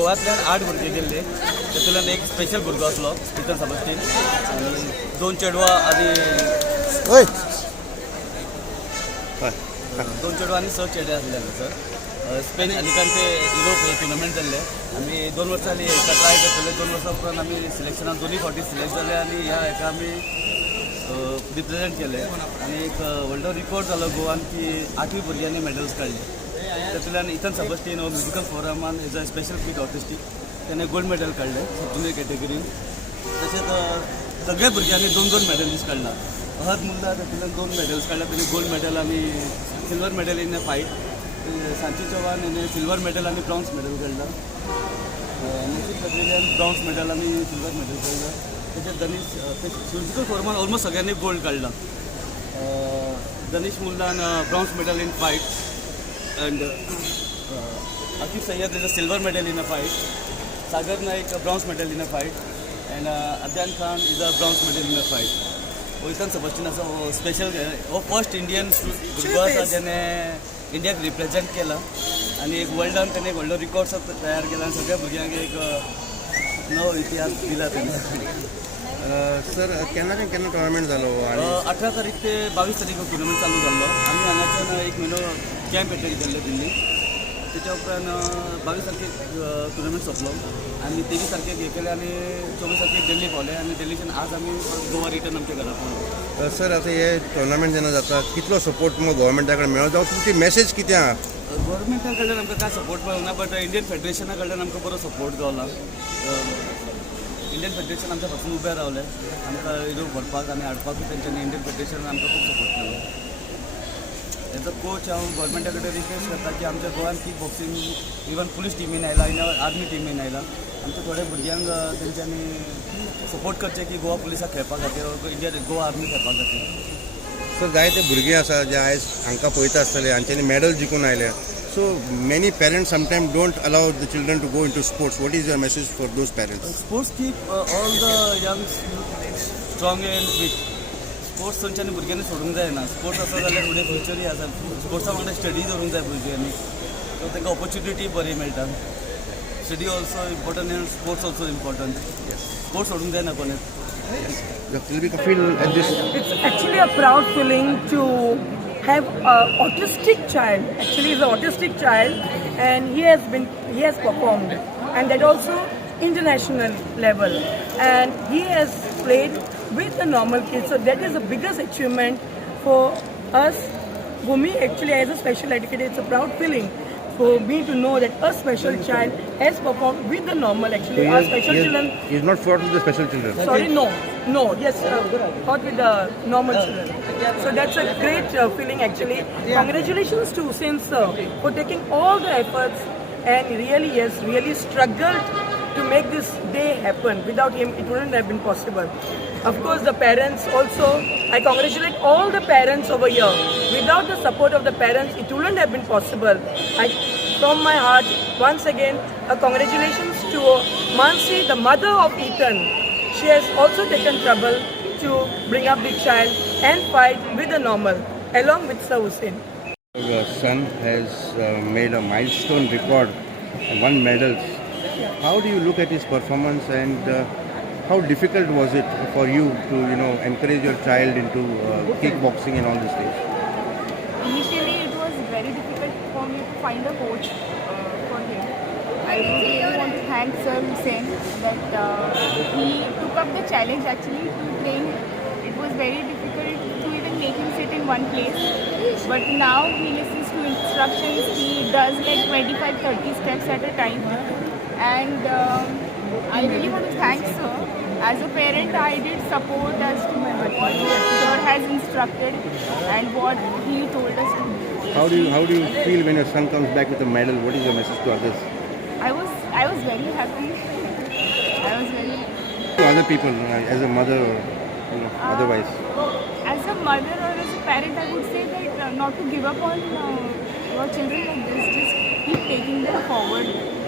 गोव्यातल्यान 8 भुरगे गेल्ले, तातूंतल्यान एक स्पेशल भुरगो आसलो इथन सबस्टीन, आनी 2 चेडवां आनी 2 चेडवां आनी 6 चेडे आसले हांगासर. स्पेन अलिकांटे युरोप हे टुर्नामेंट जाल्ले. आमी 2 वर्सांनी हेका ट्राय करतले. 2 वर्सां उपरांत आमी सिलेक्शनाक दोनी फावटी सिलेक्ट जाले आनी ह्या हेका आमी रिप्रेझेंट केले. आनी एक वर्ल्ड रिकॉर्ड जालो गोवान की 8 भुरग्यांनी मेडल्स काडले. तातूंतल्यान इथन सबस्टीन म्युजिकल फोरमान as a special kid autistic त्याने गोल्ड मेडल काडले जुनियर कॅटेगरीन. तशेंच सगळ्या भुरग्यांनी 2-2 मेडलीस्ट काडला. अहद मुल्ला तातूंतल्यान 2 मेडल्स काडला. ताणी गोल्ड मेडल आनी silver medal in a fight. Sanchi Chavan हेणे सिल्वर मेडल आनी ब्रॉन्झ मेडल काडला. नसीब कद्रियान ब्रॉन्झ मेडल आनी सिल्वर मेडल काडला. तशेंच दनीश म्युजिकल फोरमान ऑलमोस्ट सगळ्यांनी गोल्ड काडला. दनीश मुल्लान bronze medal in fight and Akif Sayyed is a silver medal in a fight. Sagar Naik a bronze medal in a fight, and Adyan Khan is a bronze medal in a fight. Itan Sebastian as a special first Indian भुरगो आसा जेणे इंडियाक represent केला आणि एक वर्ल्डान त्याने world records तयार केला आणि सगळ्या भुरग्यांक एक नवो इतिहास दिला त्याने. सर केन्ना टुर्नामेंट जालो? 18 तारीख ते 22 तारीख टुर्नामेंट चालू जाल्लो. आमी हांगाच्यान एक म्हयनो कॅम्प एटेंड केल्ले दिल्ली. त्याच्या उपरांत 22 तारखेक टुर्नामेंट सोंपलो आनी 23 तारखेक हे केले आनी 24 तारखेक दिल्ली पावले आनी दिल्लीच्यान आज आमी गोवा रिटर्न आमच्या घरा पावले. सर आता हे टुर्नामेंट जेन्ना जाता कितलो सपोर्ट मग गव्हर्मेंटा कडेन मेळो जावं तुमची मेसेज कितें आहा? गव्हर्मेंटा कडल्यान आमकां काय सपोर्ट मेळना बट इंडियन फेडरेशना कडल्यान आमकां बरो सपोर्ट गावला. इंडियन फेडरेशन आमच्या पासून उबे रावले आमकां युरोप व्हरपाक आनी हाडपाकूय तेंच्यांनी इंडियन फेडरेशनान आमकां खूब सपोर्ट केलो. एज अ कोच हांव गव्हर्मेंटा कडेन रिक्वेस्ट करता की आमच्या गोंयान किक बॉक्सिंग इवन पुलीस टिमीन आयला इन आर्मी टिमीन आयला. आमच्या थोड्या भुरग्यांक तेंच्यांनी सपोर्ट करचे की गोवा पुलिसाक खेळपा खातीर इंडिया गोवा आर्मी खेळपा खातीर. सर जायते भुरगे आसा जे आयज हांकां पळयता आसतले हांच्यांनी मेडल जिखून आयले. So many parents sometimes don't allow the children to go into sports. What is your message for those parents? Sports keep all the young strong and fit. Sports तेंच्यांनी भुरग्यांनी सोडूंक जायना. स्पोर्ट्स आसा जाल्यार फुडें फ्युचरूय आसा. स्पोर्ट्सा वांगडा स्टडी करूंक जाय भुरग्यांनी. सो तांकां ऑपॉर्च्युनिटी बरी मेळटा. Study also important and sports also important. Sports सोडूंक जायना कोणें. It's actually a proud feeling to have an autistic child. Actually, he's an autistic child, and he has performed, and that also international level. And he has played with the normal kids. So that is the biggest achievement for us. For me, actually, as a special educator, it's a proud feeling for me to know that a special child has performed with the normal. Actually, our special children. He is not fought with the special children. Sorry, no, yes, fought with the normal children. So that's a great feeling actually. Congratulations to Hussein sir for taking all the efforts and really, yes, really struggled to make this day happen. Without him, it wouldn't have been possible. Of course, the parents also, I congratulate all the parents over here. Without the support of the parents, it wouldn't have been possible. From my heart, once again, congratulations to Mansi, the mother of Ethan. She has also taken trouble to bring up the child and fight with the normal, along with Sir Hussein. Your son has made a milestone record and won medals. How do you look at his performance and how difficult was it for you to, encourage your child into kickboxing and all these things? Initially, it was very difficult for me to find a coach for him. I really want to thank Sir Hussein that he took up the challenge actually to train. It was very difficult to even make him sit in one place. But now he listens to instructions. He does like 25-30 steps at a time. And I really want to thank Sir. As a parent, I did support as to what Sir has instructed and what he told us to do. How do you feel when your son comes back with a medal? What is your message to others? I was very happy. To other people, as a mother or otherwise? As a mother or as a parent, I would say that not to give up on your children like this. Just keep taking them forward.